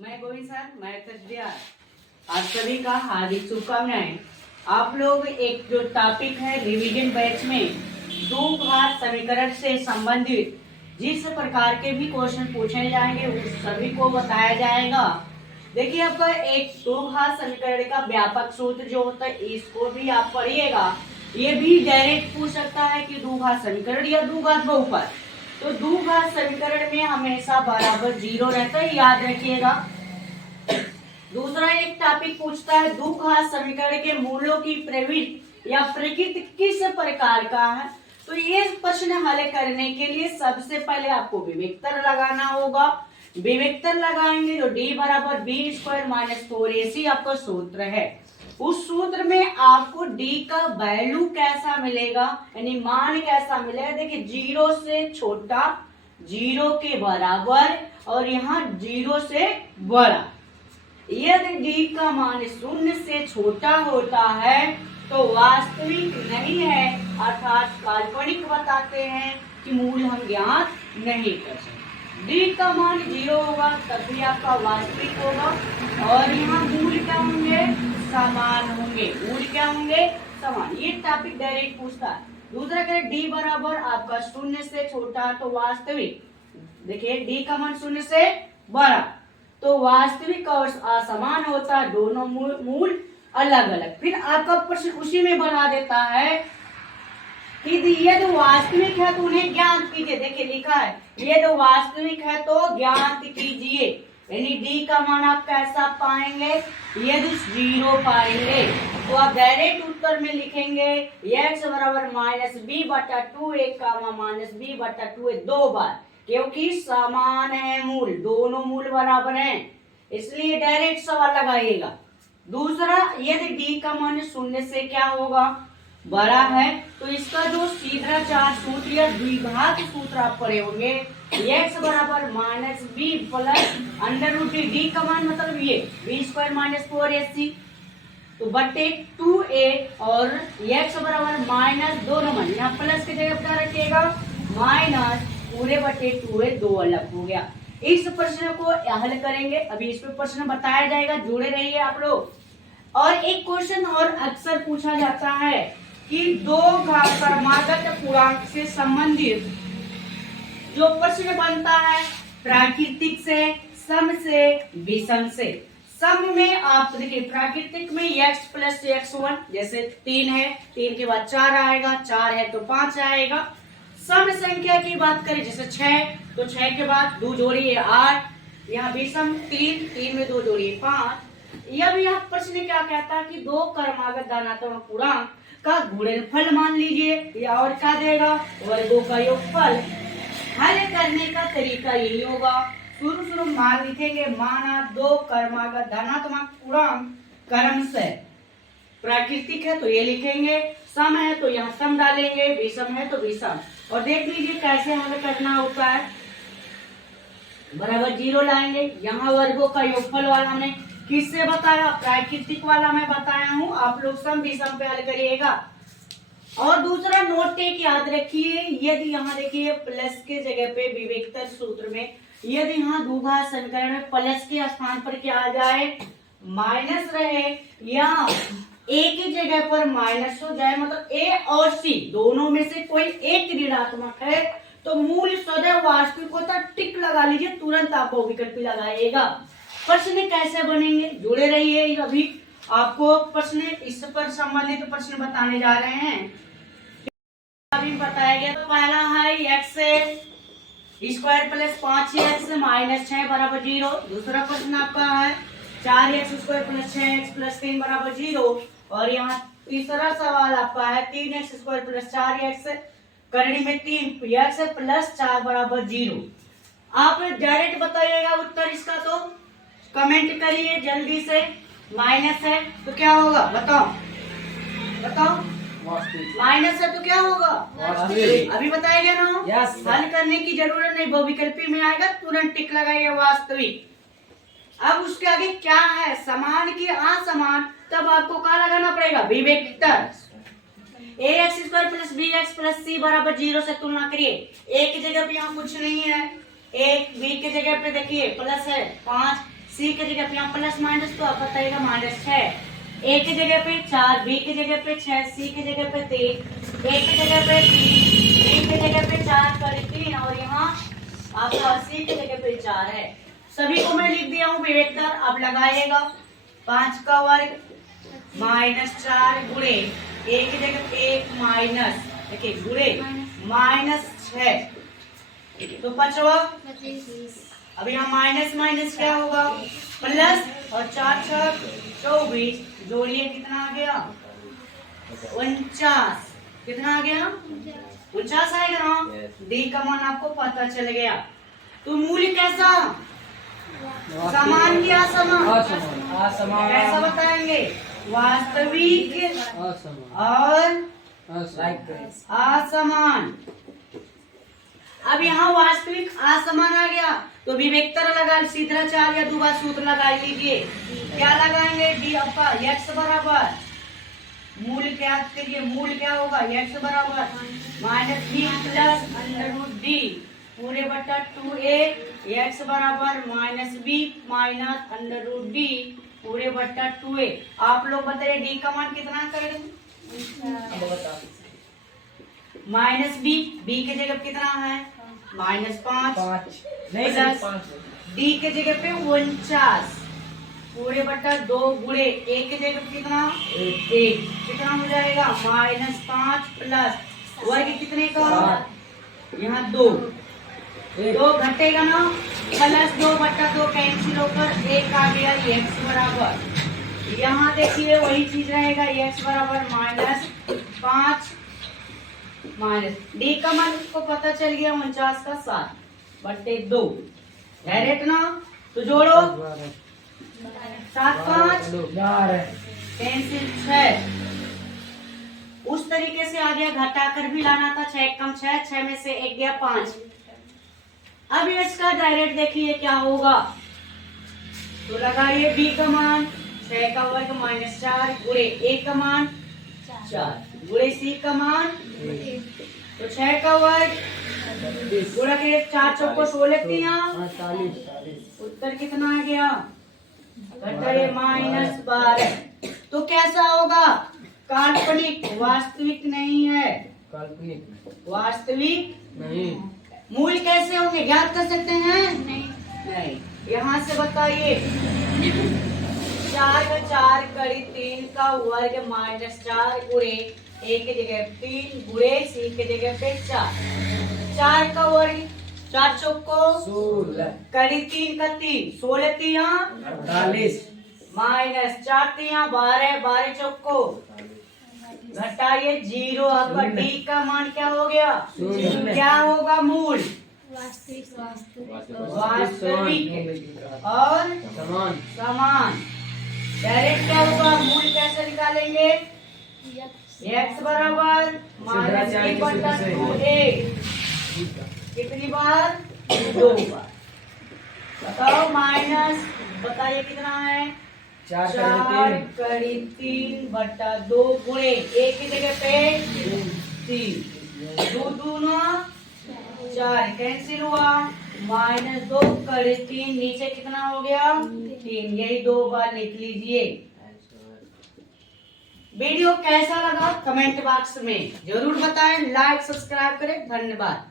मैं गोविंद सर, मैं तजदियार। आप सभी का हार्दिक शुभकामनाएं। आप लोग एक जो टॉपिक है रिवीजन बैच में द्विघात समीकरण से संबंधित जिस प्रकार के भी क्वेश्चन पूछे जाएंगे उस सभी को बताया जाएगा। देखिए, आपका एक द्विघात समीकरण का व्यापक सूत्र जो होता है इसको भी आप पढ़िएगा। ये भी डायरेक्ट पूछ सकता है कि द्विघात समीकरण या द्विघात बहुपद। तो द्विघात समीकरण में हमेशा बराबर 0 रहता है, याद रखिएगा। दूसरा एक टॉपिक पूछता है द्विघात समीकरण के मूलों की प्रवृत्ति या प्रकृति किस प्रकार का है। तो ये प्रश्न हल करने के लिए सबसे पहले आपको विवेकतर लगाना होगा। विवेकतर लगाएंगे तो d बराबर बी स्क्वायर माइनस 4ac आपका सूत्र है। उस सूत्र में आपको d का वैल्यू कैसा मिलेगा, यानी मान कैसा मिलेगा। देखिए, 0 से छोटा, 0 के बराबर और यहाँ 0 से बड़ा। यदि d का मान 0 से छोटा होता है तो वास्तविक नहीं है, अर्थात काल्पनिक बताते हैं कि मूल हम ज्ञात नहीं कर सकते। d का मान 0 होगा तब भी आपका वास्तविक होगा और यहाँ मूल क्या होंगे, समान होंगे। मूल क्या होंगे, समान। ये टॉपिक डायरेक्ट पूछता है। दूसरा करें d बराबर आपका 0 से छोटा तो वास्तविक। देखिए, d का मान 0 से बड़ा तो वास्तविक और असमान होता है, दोनों मूल अलग अलग। फिर आपका प्रश्न उसी में बना देता है कि यदि वास्तविक है तो उन्हें ज्ञात कीजिए। देखिए लिखा है यदि वास्तविक है तो ज्ञात कीजिए, यानी d का मान आप कैसा पाएंगे, यदि 0 पाएंगे तो आप डायरेक्ट उत्तर में लिखेंगे x बराबर माइनस बी बटा 2a का माइनस बी बटा 2a 2 बार, क्योंकि समान है मूल, दोनों मूल बराबर हैं, इसलिए डायरेक्ट सवाल लगाइएगा। दूसरा, यदि d का मान 0 से क्या होगा, बड़ा है तो इसका जो सीधा चार सूत्र या द्विघात सूत्र आप पढ़े होंगे x बराबर minus B plus under root D का मान मतलब ये बी स्क्वायर माइनस 4ac तो बटे 2a और x बराबर माइनस दोनों मान यहाँ प्लस की जगह क्या रखिएगा माइनस पूरे बटे 2a, 2 अलग हो गया। इस प्रश्न को हल करेंगे, अभी इस पे प्रश्न बताया जाएगा, जुड़े रहिए आप लोग। और एक क्वेश्चन और अक्सर पूछा जाता है कि दो क्रमागत पूर्णांक से संबंधित जो प्रश्न बनता है प्राकृतिक से, सम से, विषम से। सम में आप देखिए प्राकृतिक में x प्लस x1 जैसे 3 है, 3 के बाद 4 आएगा, 4 है तो 5 आएगा। सम संख्या की बात करें जैसे 6 तो 6 के बाद 2 जोड़िए 8, यहाँ विषम 3, 3 में 2 जोड़िए 5। यह भी आप प्रश्न क्या कहता है कि दो क्रमागत धनात्मक पूर्णांक का गुणनफल मान लीजिए, या और क्या देगा वर्गों का योगफल। हल करने का तरीका यही होगा, शुरू मान लिखेंगे, माना दो क्रमागत धनात्मक पूर्णांक क्रम से प्राकृतिक है तो ये लिखेंगे, सम है तो यहाँ सम डालेंगे, विषम है तो विषम। और देख लीजिए कैसे हमें करना होता है, बराबर 0 लाएंगे। यहाँ वर्गों का योगफल वाला हमने किससे बताया, प्राकृतिक वाला मैं बताया हूँ, आप लोग सम विषम पे हल करिएगा। और दूसरा नोट टेक याद रखिए, यदि यहाँ देखिए प्लस के जगह पे विवेकतर सूत्र में यदि यहाँ द्विघात समीकरण में प्लस के स्थान पर क्या आ जाए माइनस रहे, या a की जगह पर माइनस हो जाए, मतलब a और c दोनों में से कोई एक ऋणात्मक है तो मूल सदैव वास्तविक होता, टिक लगा लीजिए, तुरंत आप बहुविकल्पी लगाइएगा। प्रश्न कैसे बनेंगे, जुड़े रहिए। अभी आपको प्रश्न इस पर संबंधित प्रश्न बताने जा रहे हैं। अभी बताया गया तो पहला है x square plus 5x minus 6 बराबर 0। दूसरा प्रश्न आपका है 4x square plus 6x plus 3 बराबर 0। और यहाँ तीसरा सवाल आपका है 3x स्क्वायर प्लस 4x करनी में 3x प्लस 4 बराबर 0। आप डायरेक्ट बताइएगा उत्तर इसका, तो कमेंट करिए जल्दी से। माइनस है तो क्या होगा बताओ, बताओ माइनस है तो क्या होगा, अभी बताया गया ना। yes, हल करने की जरूरत नहीं, बहुविकल्पी में आएगा तुरंत टिक लगाइए वास्तविक। अब उसके आगे क्या है, समान की असमान, तब आपको क्या लगाना पड़ेगा विवेकतर। ax square plus bx plus c बराबर 0 से तुलना करिए। a की जगह पे यहाँ कुछ नहीं है, एक b की जगह पे देखिए प्लस है 5, सी की जगह पे यहाँ प्लस माइनस तो आप बताइएगा -6, ए की जगह पे 4, बी की जगह पे 6, सी की जगह पे 3, ए की जगह पे 3, बी की जगह पे 4 कड़ी 3 और यहाँ आपका सी की जगह पे 4 है। सभी को मैं लिख दिया हूँ वेक्टर। अब लगाइएगा 5 का वर्ग -4 गुणे ए की जगह पे 1 माइनस देखिए गुणे -6 तो 5 अब यहाँ माइनस माइनस क्या होगा प्लस और 4 6 24 जोड़िए कितना आ गया 49। कितना आ गया 49 आएगा ना। डी का मान आपको पता चल गया। तो मूल्य कैसा समान या असमान कैसा बताएंगे वास्तविक और असमान। अब यहाँ वास्तविक असमान आ गया तो विवेक्तर लगा सीधा 4 या दूसरा सूत्र लगा लीजिए। क्या लगाएंगे डी आपका x बराबर मूल क्या करिए मूल क्या होगा x बराबर -b प्लस √d पूरे बटा 2a x बराबर -b माइनस √d पूरे बटा 2a। आप लोग बताइए डी का मान कितना करेंगे -b b के जगह कितना है -5 डी के जगह पे 49 पूरे बटा 2 गुणे ए के जगह कितना 1 कितना हो जाएगा -5 प्लस वर्ग कितने का यहाँ 2 घटेगा ना प्लस 2 बटा 2 कैंसिल होकर 1 आ गया x बराबर। यहाँ देखिए वही चीज रहेगा x बराबर -5 माइनस डी का मान उसको पता चल गया 49 का 7 बटे 2 डायरेक्ट ना। तो जोड़ो 7 5 कैंसिल 6। उस तरीके से आ गया घटाकर भी लाना था 6 कम 6 में से 1 गया 5। अब इसका डायरेक्ट देखिए क्या होगा तो लगाइए बी का मान 6 का वर्ग -4 गुणे ए का मान 4 गुणे सी का मान तो 6 का वर्ग गुणा के 4 चौको 16 3 उत्तर कितना आ गया घटाइए -12। तो कैसा होगा काल्पनिक वास्तविक नहीं है वास्तविक नहीं। मूल कैसे होंगे ज्ञात कर सकते हैं नहीं। यहाँ से बताइए 4 का 4 कड़ी 3 का वर्ग -4 गुणे ए के जगह 3 गुणे सी के जगह पे 4 का वर्ग 4 चौको 16 कड़ी 3 का 3 16 48 माइनस 4 12 चौको घटाइए 0। आपका डी का मान क्या हो गया क्या होगा मूल वास्तविक और समान। डायरेक्ट क्या होगा मूल कैसे निकालेंगे x बराबर -b बटा 2a कितनी बार 2 बार बताओ माइनस बताइए कितना है 4 कड़ी 3 बटा 2 गुणे ए की जगह पे 3 2 दूना 4 कैंसिल हुआ -2 कड़ी 3 नीचे कितना हो गया 3 यही 2 बार लिख लीजिए। वीडियो कैसा लगा कमेंट बॉक्स में जरूर बताएं। लाइक सब्सक्राइब करें। धन्यवाद।